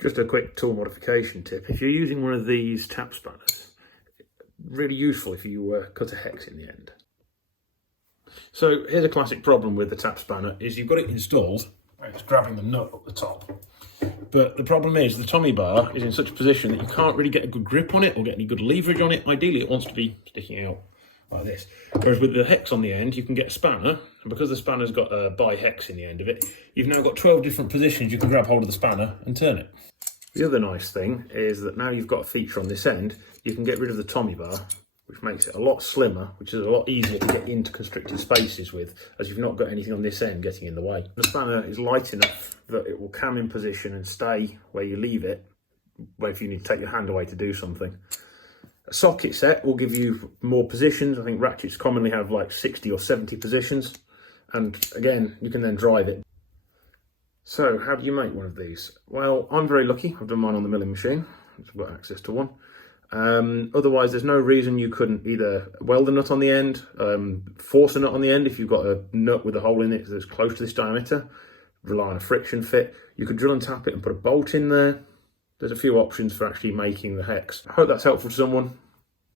Just a quick tool modification tip. If you're using one of these tap spanners, really useful if you cut a hex in the end. So here's a classic problem with the tap spanner, is you've got it installed, it's grabbing the nut up the top. But the problem is the Tommy bar is in such a position that you can't really get a good grip on it or get any good leverage on it. Ideally it wants to be sticking out like this. Whereas with the hex on the end, you can get a spanner, and because the spanner's got a bi-hex in the end of it, you've now got 12 different positions you can grab hold of the spanner and turn it. The other nice thing is that now you've got a feature on this end, you can get rid of the Tommy bar, which makes it a lot slimmer, which is a lot easier to get into constricted spaces with, as you've not got anything on this end getting in the way. The spanner is light enough that it will cam in position and stay where you leave it, where if you need to take your hand away to do something. A socket set will give you more positions. I think ratchets commonly have like 60 or 70 positions, and again, you can then drive it. So how do you make one of these? Well, I'm very lucky. I've done mine on the milling machine. I've got access to one. Otherwise, there's no reason you couldn't either weld a nut on the end, force a nut on the end if you've got a nut with a hole in it that's close to this diameter, rely on a friction fit. You could drill and tap it and put a bolt in there. There's a few options for actually making the hex. I hope that's helpful to someone.